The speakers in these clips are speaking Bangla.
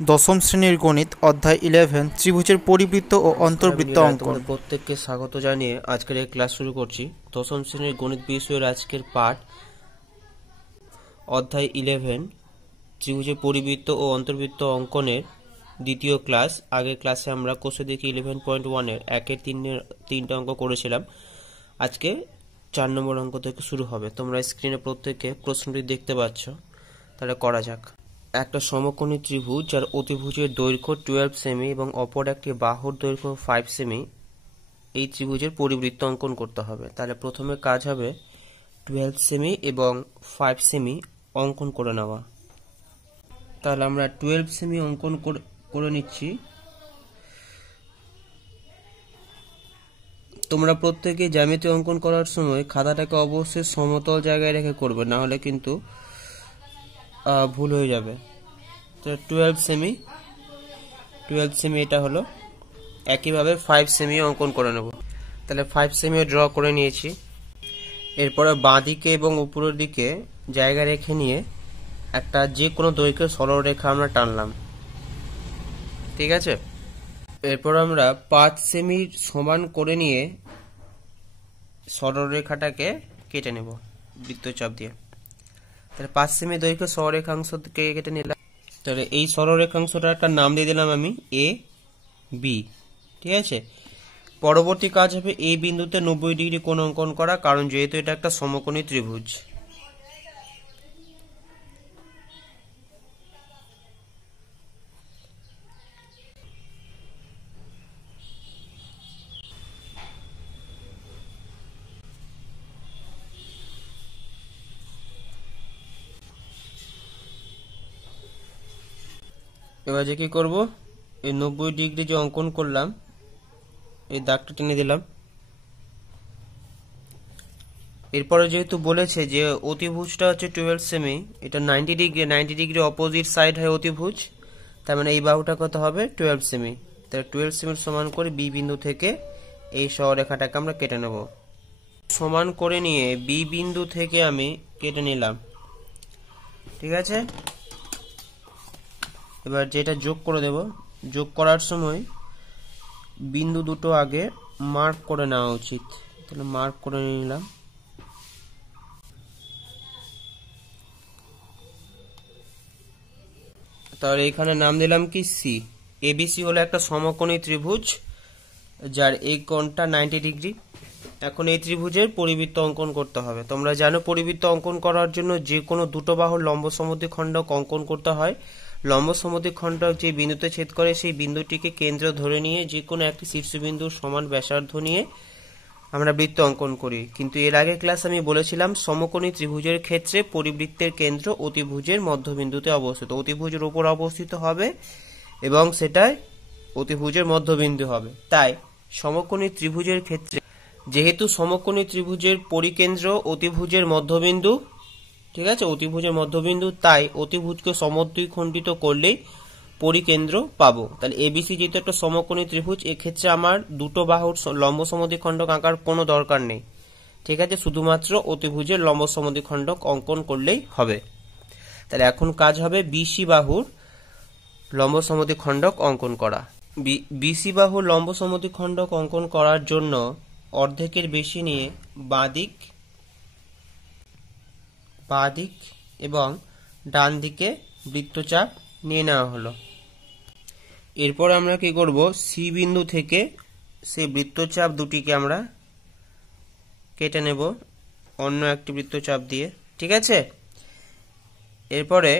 দশম শ্রেণীর গণিত অধ্যায় 11 ত্রিভুজের পরিবৃত্ত ও অন্তর্বৃত্ত অঙ্কন। প্রত্যেককে স্বাগত জানিয়ে আজকের এই ক্লাস শুরু করছি। দশম শ্রেণীর গণিত বিষয়ের আজকের পাঠ অধ্যায় 11 ত্রিভুজের পরিবৃত্ত ও অন্তর্বৃত্ত অঙ্কনের দ্বিতীয় ক্লাস। আগের ক্লাসে আমরা কোষে দেখি 11.1 একের তিনটা অঙ্ক করেছিলাম। আজকে 4 নম্বর অঙ্ক থেকে শুরু হবে। তোমরা স্ক্রিনে প্রত্যেকে প্রশ্নটি দেখতে পাচ্ছ, তাহলে করা যাক। একটা সমকোণী ত্রিভুজ যার অতিভুজের দৈর্ঘ্য 12 সেমি এবং অপর একটি বাহুর দৈর্ঘ্য 5 সেমি, এই ত্রিভুজের পরিবৃত্ত অঙ্কন করতে হবে। তাহলে প্রথমে কাজ হবে 12 সেমি এবং 5 সেমি অঙ্কন করে নেওয়া। তাহলে আমরা 12 সেমি অঙ্কন করে নিচ্ছি। তোমরা প্রত্যেকে জ্যামিতি অঙ্কন করার সময় খাতাটাকে অবশ্যই সমতল জায়গায় রেখে করবে, না হলে কিন্তু ভুল হয়ে যাবে। তো 12 সেমি এটা হলো। একইভাবে 5 সেমি অঙ্কন করে নেব। তাহলে 5 সেমি ড্র করে নিয়েছি। এরপরে বাঁ দিকে এবং উপরের দিকে জায়গা রেখে নিয়ে একটা যে কোনো দৈর্ঘ্যের সরলরেখা আমরা টানলাম, ঠিক আছে। এরপর আমরা 5 সেমি সমান করে নিয়ে সরলরেখাটাকে কেটে নেব বৃত্তচাপ দিয়ে। তাহলে 5 সেমি দৈর্ঘ্য সরলরেখাংশকে কেটে নিলাম। তাহলে এই সরলরেখাংশটার একটা নাম দিয়ে দিলাম আমি এ বি, ঠিক আছে। পরবর্তী কাজ হবে এই বিন্দুতে 90 ডিগ্রি কোণ অঙ্কন করা, কারণ যেহেতু এটা একটা সমকোণী ত্রিভুজ। এবার যে কি করব, এই 90 ডিগ্রি যে অঙ্কন করলাম এই দাগটা টেনে দিলাম। এরপরে যেহেতু বলেছে যে অতিভুজটা হচ্ছে 12 সেমি, এটা 90 ডিগ্রি অপোজিট সাইড হয় অতিভুজ, তার মানে এই বাহুটা কত হবে 12 সেমি। তাহলে 12 সেমির সমান করে বি বিন্দু থেকে এই সরলরেখাটাকে আমরা কেটে নেব। সমান করে নিয়ে বি বিন্দু থেকে আমি কেটে নিলাম, ঠিক আছে। এবার যেটা যোগ করে দেব, যোগ করার সময় বিন্দু দুটো আগে মার্ক করে নেওয়া উচিত। তাহলে মার্ক করে নিলাম। তাহলে এখানে নাম দিলাম কি সি। এবিসি হলো একটা সমকোণী ত্রিভুজ যার এই কোণটা 90 ডিগ্রি। এখন এই ত্রিভুজের পরিবৃত্ত অঙ্কন করতে হবে। তোমরা জানো পরিবৃত্ত অঙ্কন করার জন্য যে কোনো দুটো বাহুর লম্ব সমদ্বিখণ্ডক অঙ্কন করতে হয়। লম্ব সমদ্বিখণ্ডক যে বিন্দুতে ছেদ করে সেই বিন্দুটিকে কেন্দ্র ধরে নিয়ে যে কোনো একটি শীর্ষবিন্দুর সমান ব্যাসার্ধ নিয়ে আমরা বৃত্ত অঙ্কন করি। কিন্তু এর আগে ক্লাস আমি বলেছিলাম সমকোণী ত্রিভুজের ক্ষেত্রে পরিবৃত্তের কেন্দ্র অতিভুজের মধ্যবিন্দুতে অবস্থিত, অতিভুজের উপর অবস্থিত হবে এবং সেটাই অতিভুজের মধ্যবিন্দু হবে। তাই সমকোণী ত্রিভুজের ক্ষেত্রে যেহেতু সমকোণী ত্রিভুজের পরিকেন্দ্র অতিভুজের মধ্যবিন্দু, ঠিক আছে, অতিভুজের মধ্যবিন্দু, তাই অতিভুজকে সমদ্বিখণ্ডিত করলেই পরিকেন্দ্র পাবো। তাহলে এবিসি যেহেতু একটা সমকোণী ত্রিভুজ, এক্ষেত্রে আমার দুটো বাহুর লম্ব সমদ্বিখণ্ডক আঁকার কোনো দরকার নেই, ঠিক আছে, শুধুমাত্র অতিভুজের লম্ব সমদ্বিখণ্ডক অঙ্কন করলেই হবে। তাহলে এখন কাজ হবে বিসি বাহুর লম্ব সমদ্বিখণ্ডক অঙ্কন করা। বিসি বাহুর লম্ব সমদ্বিখণ্ডক অঙ্কন করার জন্য অর্ধেকের বেশি নিয়ে বাঁ দিক এবং ডান দিকে বৃত্তচাপ নিয়ে নেওয়া হলো। এরপর আমরা কি করব, সি বিন্দু থেকে সেই বৃত্তচাপ দুটিকে আমরা কেটে নেব অন্য একটি বৃত্তচাপ দিয়ে, ঠিক আছে। এরপরে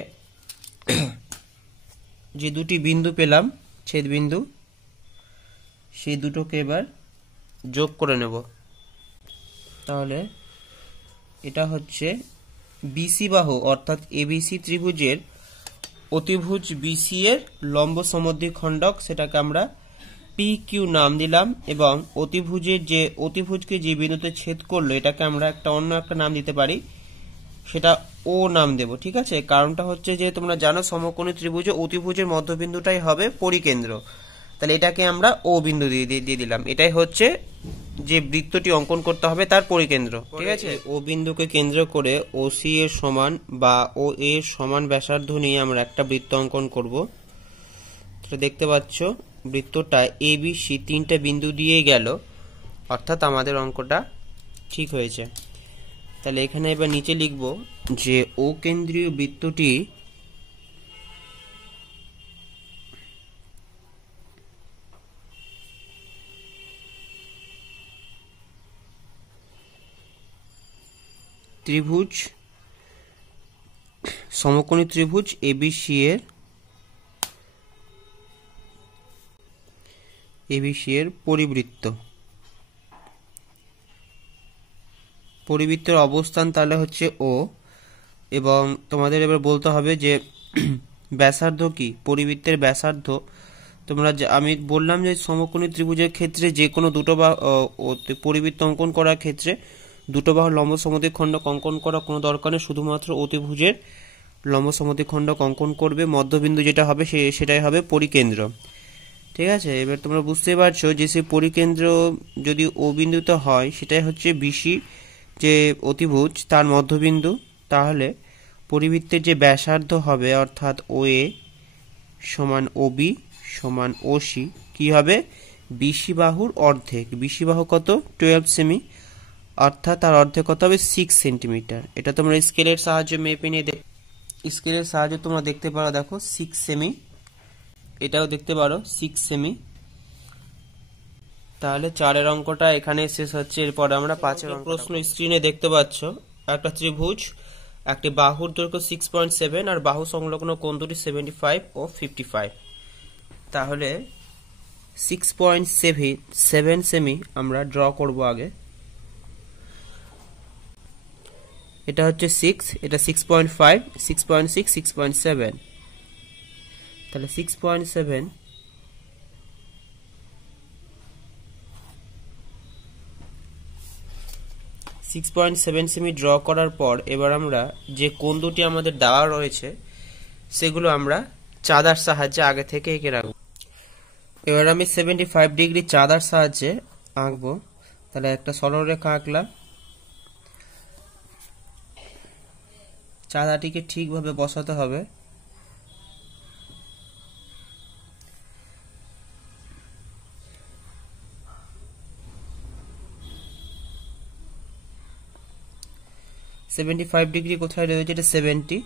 যে দুটি বিন্দু পেলাম ছেদ বিন্দু, সেই দুটোকে এবার যোগ করে নেব। তাহলে এটা হচ্ছে বিসি বাহু অর্থাৎ এবিসি ত্রিভুজের অতিভুজ বিসি এর লম্ব সমদ্বিখণ্ডক, সেটাকে আমরা পি কিউ নাম দিলাম। এবং অতিভুজকে যে বিন্দুতে ছেদ করলো এটাকে আমরা অন্য একটা নাম দিতে পারি, সেটা ও নাম দেব, ঠিক আছে। কারণটা হচ্ছে যে তোমরা জানো সমকোণী ত্রিভুজে অতিভুজের মধ্যবিন্দুটাই হবে পরিকেন্দ্র, তাহলে এটাকে আমরা ও বিন্দু দিয়ে দিলাম। এটাই হচ্ছে যে বৃত্তটি অঙ্কন করতে হবে তার পরিকেন্দ্র, ঠিক আছে। ও বিন্দুকে কেন্দ্র করে ও সি এর সমান বা ও এর সমান ব্যাসার্ধ নিয়ে আমরা একটা বৃত্ত অঙ্কন করব। দেখতে পাচ্ছ বৃত্তটা ABC 3টে বিন্দু দিয়ে গেল, অর্থাৎ আমাদের অঙ্কটা ঠিক হয়েছে। তাহলে এখানে এবার নিচে লিখব যে ও কেন্দ্রীয় বৃত্তটি ত্রিভুজ সমকোণী ত্রিভুজ ABC এর পরিবৃত্তের অবস্থান তাহলে হচ্ছে ও, এবং তোমাদের এবার বলতে হবে যে ব্যাসার্ধ কি, পরিবৃত্তের ব্যাসার্ধ। আমি বললাম যে সমকোণী ত্রিভুজের ক্ষেত্রে যে কোনো দুটো পরিবৃত্ত অঙ্কন করার ক্ষেত্রে দুটো বাহুর লম্ব সমদ্বিখণ্ডক অঙ্কন করা কোনো দরকার নেই, শুধুমাত্র অতিভুজের লম্ব সমদ্বিখণ্ডক অঙ্কন করবে। মধ্যবিন্দু যেটা হবে সেটাই হবে পরিকেন্দ্র। ঠিক আছে, এবার তোমরা বুঝতে পারছো যে সেই পরিকেন্দ্র যদি ও বিন্দুতে হয় সেটাই হচ্ছে বিসি যে অতিভুজ তার মধ্যবিন্দু। তাহলে পরিবৃত্তের যে ব্যাসার্ধ হবে অর্থাৎ OA সমান OB সমান OC কি হবে, বিসি বাহুর অর্ধেক। বিসি বাহু কত, 12 সেমি, অর্থাৎ তার অর্ধেক কত হবে 6 সেন্টিমিটার। এটা তোমরা স্কেলের সাহায্যে মেপে নিয়ে স্কেলের সাহায্যে তোমরা দেখতে পারো, দেখো 6 সেমি, এটাও দেখতে পারো 6 সেমি। তাহলে 4 অঙ্কটা এখানে শেষ হচ্ছে। এরপর আমরা 5 প্রশ্ন স্ক্রিনে দেখতে পাচ্ছ, একটা ত্রিভুজ, একটি বাহুর দৈর্ঘ্য 6.7 আর বাহু সংলগ্ন কোণ দুটি 75 ও 55। তাহলে 6.7 সেমি আমরা ড্র করব আগে। এটা হচ্ছে 6, এটা 6.5, 6.6, 6.7। তাহলে 6.7 সেমি ড্র করার পর এবার আমরা যে কোণ দুটি আমাদের দেওয়া রয়েছে সেগুলো আমরা চাঁদার সাহায্যে আগে থেকে এঁকে রাখবো। এবার আমি 75 ডিগ্রি চাঁদার সাহায্যে আঁকবো। তাহলে একটা সরলরেখা আঁকলাম, চাঁদাটিকে ঠিকভাবে বসাতে হবে। ডিগ্রি কোথায় রয়েছে, এটা 70,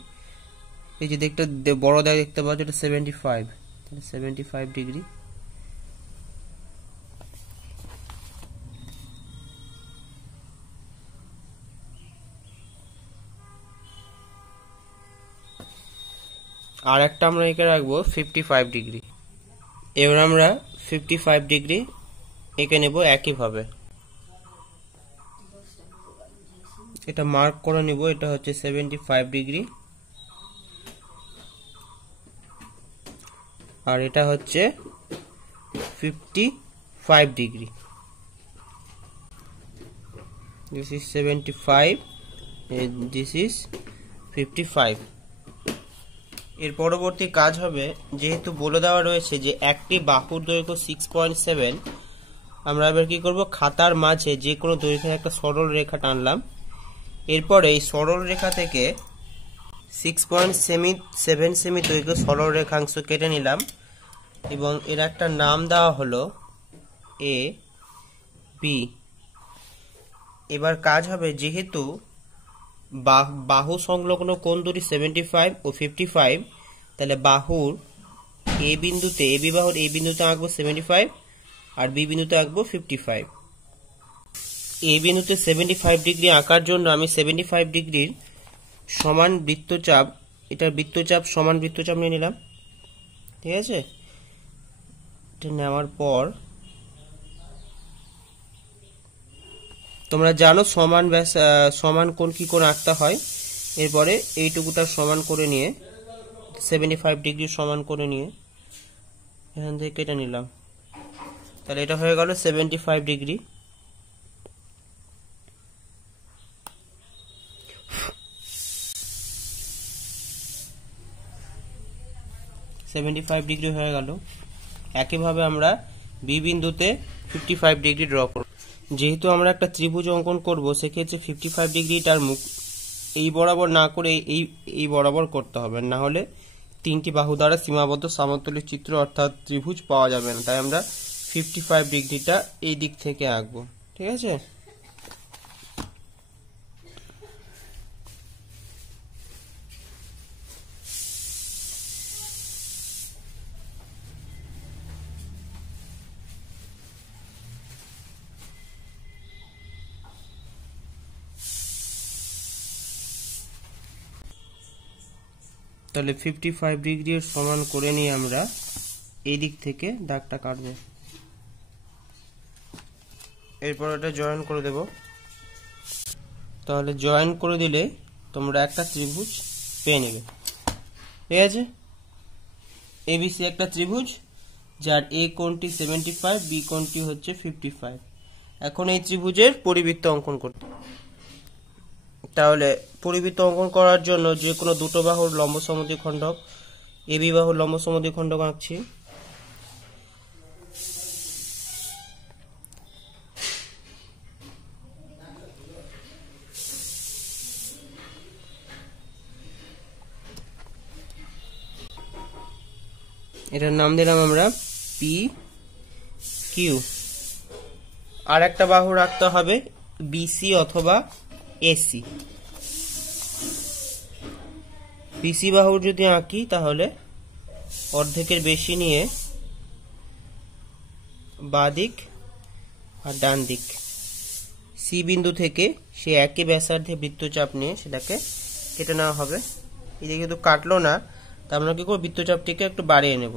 এই যে দেখতে বড় দাগ দেখতে পাচ্ছ এটা 75, তাহলে 75 ডিগ্রি। আর একটা আমরা এঁকে রাখবো 55 ডিগ্রি। এবার আমরা 55 ডিগ্রি এঁকে নেব একইভাবে। এটা মার্ক করে নিব, এটা হচ্ছে 75 ডিগ্রি আর এটা হচ্ছে 55 degree. This is 75 and this is 55। এর পরবর্তী কাজ হবে, যেহেতু বলে দেওয়া রয়েছে যে একটি বাহুর দৈর্ঘ্য 6.7, আমরা এবার কি করব, খাতার মাঝে যে কোনো দৈর্ঘ্যের একটা সরল রেখা টানলাম। এরপরে এই সরল রেখা থেকে 6.7 সেমি দৈর্ঘ্য সরল রেখাংশ কেটে নিলাম এবং এর একটা নাম দেওয়া হলো AB। এবার কাজ হবে, যেহেতু বাহু সংলগ্ন কোণ দুটি 75 ও 55, তাহলে বাহুর AB বাহুর A বিন্দুতে আঁকবো 75 আর B বিন্দুতে আঁকবো 55। A বিন্দুতে 75 ডিগ্রি আঁকার জন্য আমি 75 ডিগ্রির সমান বৃত্তচাপ, এটার বৃত্তচাপ সমান বৃত্তচাপ নিয়ে নিলাম। ঠিক আছে, এটা নেওয়ার পর তোমরা জানো সমান কোণ কি করে আঁকতে হয়। এরপরে এইটুকুটা সমান করে নিয়ে 75 ডিগ্রি সমান করে নিয়ে এখান থেকে কেটে নিলাম। তাহলে এটা হয়ে গেল 75 ডিগ্রি। হয়ে গেল। একইভাবে আমরা বি বিন্দুতে 55 ডিগ্রি ড্র করব। যেহেতু আমরা একটা ত্রিভুজ অঙ্কন করব, সেক্ষেত্রে 55 ডিগ্রিটার মুখ এই বরাবর না করে এই বরাবর করতে হবে, না হলে তিনটি বাহু দ্বারা সীমাবদ্ধ সমতলের চিত্র অর্থাৎ ত্রিভুজ পাওয়া যাবে না, তাই আমরা 55 ডিগ্রিটা এই দিক থেকে আঁকবো। ঠিক আছে, তাহলে 55 ডিগ্রি সমান করে নিয়ে আমরা এই দিক থেকে দাগটা কাটবো। এরপর এটা জয়েন করে দেব। তাহলে জয়েন করে দিলে তোমরা একটা ত্রিভুজ পেয়ে নেবে। ঠিক আছে, এবিসি একটা ত্রিভুজ যার এ কোণটি 75, বি কোণটি হচ্ছে 55। এখন এই ত্রিভুজের পরিবৃত্ত অঙ্কন করতে, তাহলে পরিবৃত্ত অঙ্কন করার জন্য যে কোনো দুটো বাহুর লম্ব সমদ্বিখণ্ডক, এবি বাহুর লম্ব সমদ্বিখণ্ডক আঁকছি। এটার নাম দিলাম আমরা পি কিউ। আর একটা বাহু রাখতে হবে বিসি অথবা এসি। বিসি বাহু যদি আঁকি তাহলে অর্ধেকের বেশি নিয়ে বাঁ দিক আর ডান দিক, সি বিন্দু থেকে সে একই ব্যাসার্ধে বৃত্তচাপ নিয়ে সেটাকে কেটে নেওয়া হবে। এদিকে কিন্তু কাটলো না, তা আমরা কি করব, বৃত্তচাপটিকে একটু বাড়িয়ে নেব।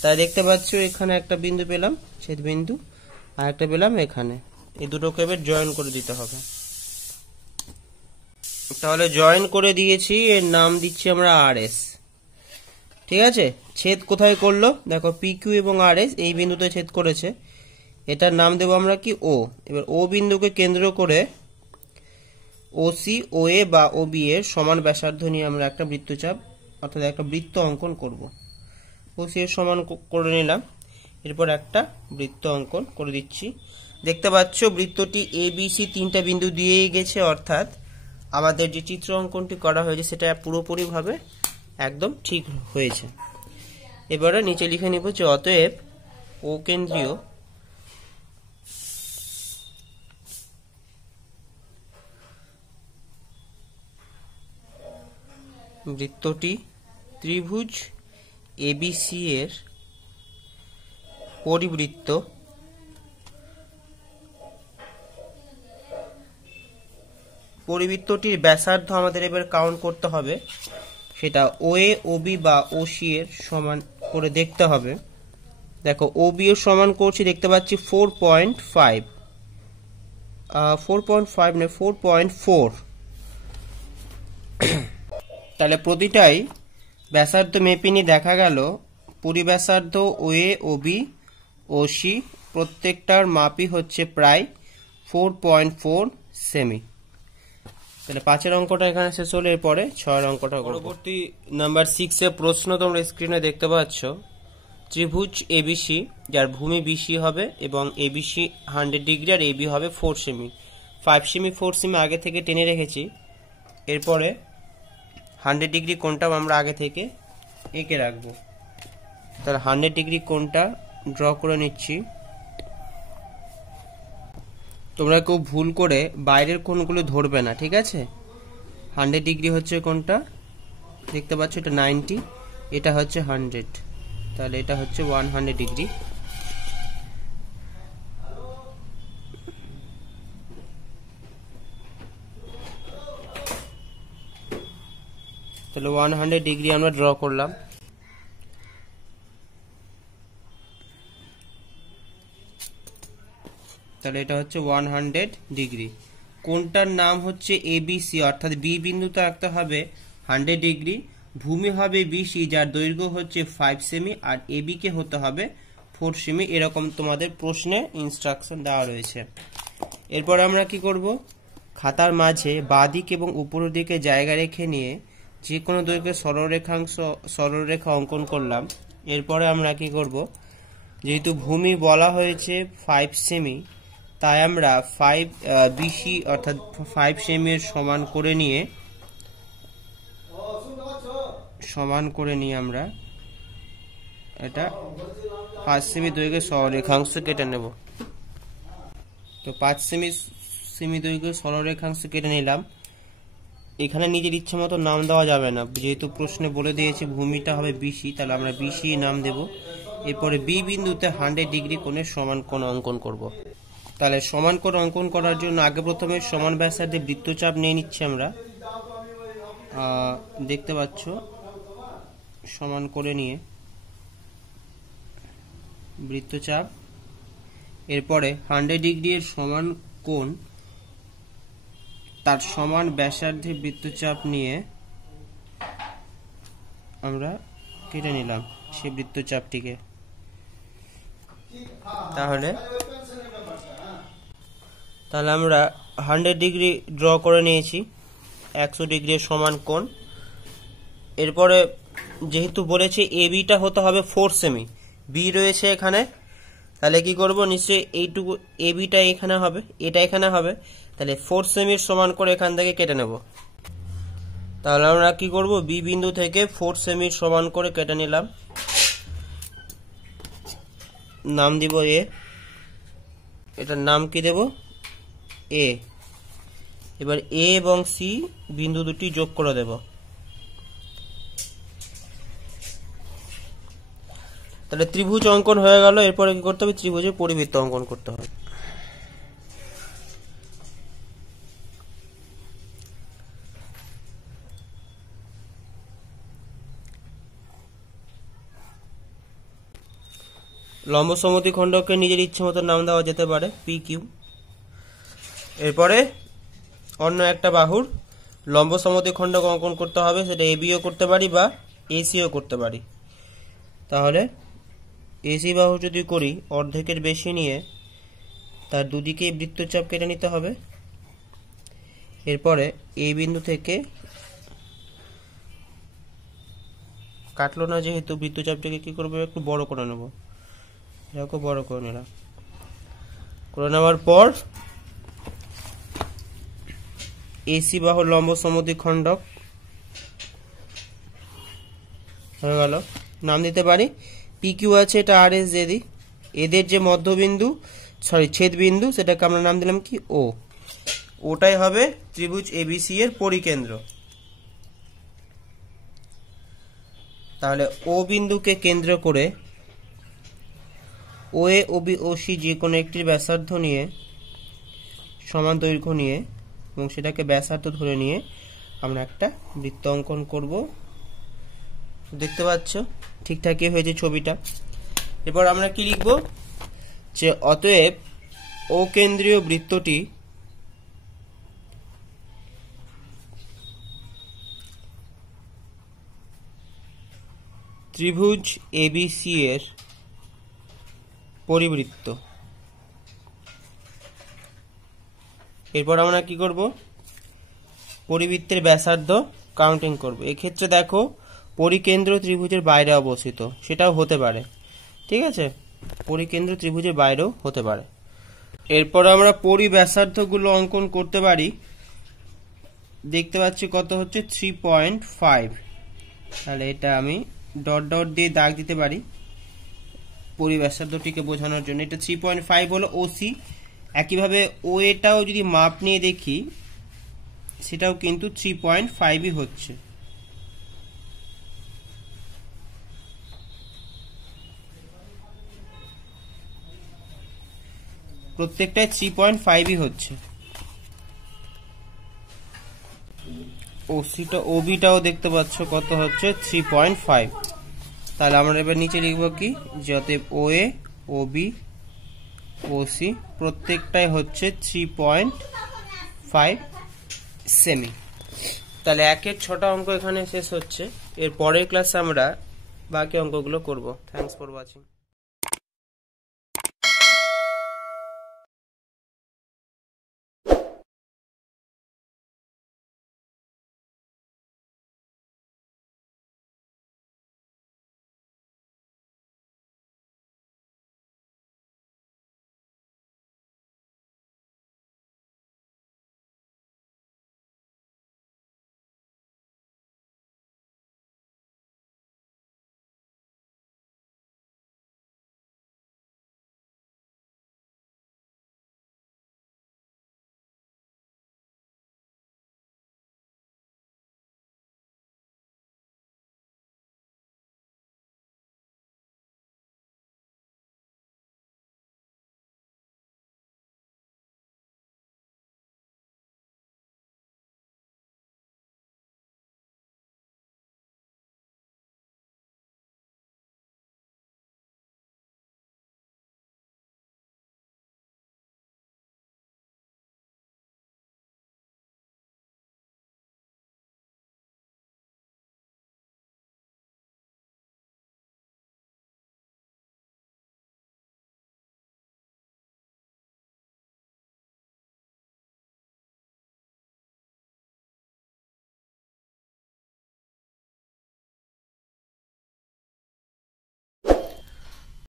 তাই দেখতে পাচ্ছ এখানে একটা বিন্দু পেলাম, ছেদ বিন্দু, আর একটা পেলাম এখানে। এই দুটোকে এবার জয়েন করে দিতে হবে। তাহলে জয়েন করে দিয়েছি, এর নাম দিচ্ছি আমরা আর এস। ঠিক আছে, ছেদ কোথায় করলো দেখো, পি কিউ এবং আর এস এই বিন্দুতে ছেদ করেছে, এটার নাম দেবো আমরা কি ও। এবার ও বিন্দুকে কেন্দ্র করে ওসি, ও এ বা ও বি এর সমান ব্যাসার্ধ নিয়ে আমরা একটা বৃত্তচাপ অর্থাৎ একটা বৃত্ত অঙ্কন করব। ওসি এর সমান করে নিলাম, এরপর একটা বৃত্ত অঙ্কন করে দিচ্ছি। দেখতে পাচ্ছ বৃত্তটি এ বি সি তিনটা বিন্দু দিয়েই গেছে, অর্থাৎ আমাদের যে চিত্র অঙ্কনটি করা হয়েছে সেটা পুরোপুরিভাবে একদম ঠিক হয়েছে। এবারে নিচে লিখে নিব যে অতএব ও কেন্দ্রীয় বৃত্তটি ত্রিভুজ এবিসি এর পরিবৃত্ত পরিবৃত্তটির ব্যাসার্ধ আমাদের এবার কাউন্ট করতে হবে, সেটা ও এ ও বি বা ও সি এর সমান করে দেখতে হবে। দেখো ও বি এর সমান করছি, দেখতে পাচ্ছি 4.5 নয় 4.4। তাহলে প্রতিটাই ব্যাসার্ধ মেপে নিয়ে দেখা গেল পরিব্যাসার্ধ ও এ ও বি ও সি প্রত্যেকটার মাপই হচ্ছে প্রায় 4.4 সেমি। তাহলে 5 অঙ্কটা এখানে শেষ হলো, এরপরে 6 অঙ্কটা পরবর্তী নাম্বার 6 এর প্রশ্ন তোমরা স্ক্রিনে দেখতে পাচ্ছ। ত্রিভুজ এবিসি যার ভূমি বিসি হবে এবং এবিসি 100 ডিগ্রি আর এবি হবে 4 সেমি। 5 সেমি 4 সেমি আগে থেকে টেনে রেখেছি, এরপরে 100 ডিগ্রি কোণটাও আমরা আগে থেকে এঁকে রাখবো। তাহলে 100 ডিগ্রি কোণটা ড্র করে নিচ্ছি। তোমরা কেউ ভুল করে বাইরের কোণগুলো ধরবে না, ঠিক আছে। 100 ডিগ্রি হচ্ছে কোণটা, দেখতে পাচ্ছ এটা 90, এটা হচ্ছে 100, তাহলে এটা হচ্ছে 100 ডিগ্রি। তাহলে 100 ডিগ্রি আমরা ড্র করলাম। তাহলে এটা হচ্ছে 100 ডিগ্রি। কোণটার নাম হচ্ছে এবিসি, অর্থাৎ বি বিন্দুতে আঁকতে হবে 100 ডিগ্রি। ভূমি হবে বিসি যার দৈর্ঘ্য হচ্ছে 5 সেমি আর এবি কে হতে হবে 4 সেমি, এরকম তোমাদের প্রশ্নে ইনস্ট্রাকশন দেওয়া রয়েছে। এরপর আমরা কি করব, খাতার মাঝে বাঁ দিক এবং উপরের দিকে জায়গা রেখে নিয়ে যে কোনো দৈর্ঘ্যের সরলরেখা অঙ্কন করলাম। এরপরে আমরা কি করব, যেহেতু ভূমি বলা হয়েছে 5 সেমি, তাই আমরা 5 বিসি অর্থাৎ 5 সেমি এর সমান করে নিয়ে সমান করে নিয়ে আমরা এটা 5 সেমি দৈর্ঘ্যের সরলরেখাংশ কেটে নেব। তো 5 সেমি দৈর্ঘ্যের সরলরেখাংশ কেটে নিলাম। এখানে নিজের ইচ্ছে মতো নাম দেওয়া যাবে না, যেহেতু প্রশ্নে বলে দিয়েছে ভূমিটা হবে বিসি, তাহলে আমরা বিসি নাম দেব। এরপরে বি বিন্দুতে 100 ডিগ্রি কোণের সমান কোণ অঙ্কন করব। তাহলে সমান কোণ অঙ্কন করার জন্য আগে প্রথমে সমান ব্যাসার্ধে বৃত্তচাপ নিয়ে নিচ্ছি আমরা। দেখতে পাচ্ছ সমান করে নিয়ে বৃত্তচাপ, এরপরে 100 ডিগ্রি এর সমান কোণ তার সমান ব্যাসার্ধে বৃত্তচাপ নিয়ে আমরা কেটে নিলাম সেই বৃত্তচাপটিকে। তাহলে আমরা 100 ডিগ্রি ড্র করে নিয়েছি, 100 ডিগ্রি সমান কোণ। এরপরে যেহেতু বলেছে এ বিটা হতে হবে 4 সেমি, বি রয়েছে এখানে, তাহলে কি করব, নিশ্চয়ই এইটুকু এ বিটা এখানে হবে, এটা এখানে হবে, তাহলে 4 সেমির সমান করে এখান থেকে কেটে নেব। তাহলে আমরা কি করব, বি বিন্দু থেকে 4 সেমির সমান করে কেটে নিলাম। নাম দিব এ, এটার নাম কি দেব, এ। এবার এ এবং সি বিন্দু দুটি যোগ করে দেব। তাহলে ত্রিভুজ অঙ্কন হয়ে গেল। এরপরে কি করতে হবে, ত্রিভুজের পরিবৃত্ত অঙ্কন করতে হবে। লম্ব সমদ্বিখণ্ডকে নিজের ইচ্ছে মতো নাম দেওয়া যেতে পারে পি কিউ। এরপরে অন্য একটা বাহুর লম্ব সমদ্বিখণ্ডক অঙ্কন করতে হবে, সেটা এবিও করতে পারি বা এসিও করতে পারি। তাহলে এসি বাহু যদি করি, অর্ধেকের বেশি নিয়ে তার দুদিকেই বৃত্তচাপ কেটে নিতে হবে। এরপরে এই বিন্দু থেকে কাটলো না, যেহেতু বৃত্তচাপটাকে কি করবো, একটু বড় করে নেব, এরকম বড় করে নিলাম। করে নেওয়ার পর এসি বাহুর লম্ব সমদ্বিখণ্ডক হয়ে গেল। নাম দিতে পারি পি কিউ আছে, এটা আর এস দিয়ে দিই। এদের যে মধ্যবিন্দু ছেদ বিন্দু, সেটাকে আমরা নাম দিলাম কি, ও। ওটাই হবে ত্রিভুজ এবিসি এর পরিকেন্দ্র। তাহলে ও বিন্দুকে কেন্দ্র করে ও এ, ও বি, ও সি যে কোনো একটির ব্যাসার্ধ নিয়ে, সমান দৈর্ঘ্য নিয়ে এবং সেটাকে ব্যাসার্ধ ধরে নিয়ে আমরা একটা বৃত্ত অঙ্কন করব। দেখতে পাচ্ছ ঠিকঠাকই হয়েছে ছবিটা। এরপর আমরা কি লিখব, যে অতএব ও কেন্দ্রীয় বৃত্তটি ত্রিভুজ এবিসি এর পরিবৃত্ত। এরপর আমরা কি করব, পরিবৃত্তের ব্যাসার্ধ কাউন্টিং করব। এক্ষেত্রে দেখো পরিকেন্দ্র ত্রিভুজের বাইরে অবস্থিত, সেটাও হতে পারে, ঠিক আছে, পরিকেন্দ্র ত্রিভুজের বাইরেও হতে পারে। এরপর আমরা পরিব্যাসার্ধগুলো অঙ্কন করতে পারি। দেখতে পাচ্ছি কত হচ্ছে, 3.5। তাহলে এটা আমি ডট ডট দিয়ে দাগ দিতে পারি পরিব্যাসার্ধটিকে বোঝানোর জন্য। এটা 3.5 হলো ওসি। একইভাবে ও এটাও যদি মাপ নিয়ে দেখি, সেটাও কিন্তু 3.5ই হচ্ছে। প্রত্যেকটাই 3.5ই হচ্ছে। ওবিটাও দেখতে পাচ্ছ কত হচ্ছে, 3.5। তাহলে আমরা এবার নিচে লিখব কি, যে অতএব ও এ, ও বি, ও সি প্রত্যেকটাই হচ্ছে 3.5 সেমি। তাহলে 1-এর 6টা অঙ্ক এখানে শেষ হচ্ছে। এর পরের ক্লাসে আমরা বাকি অঙ্কগুলো করব। Thanks for watching.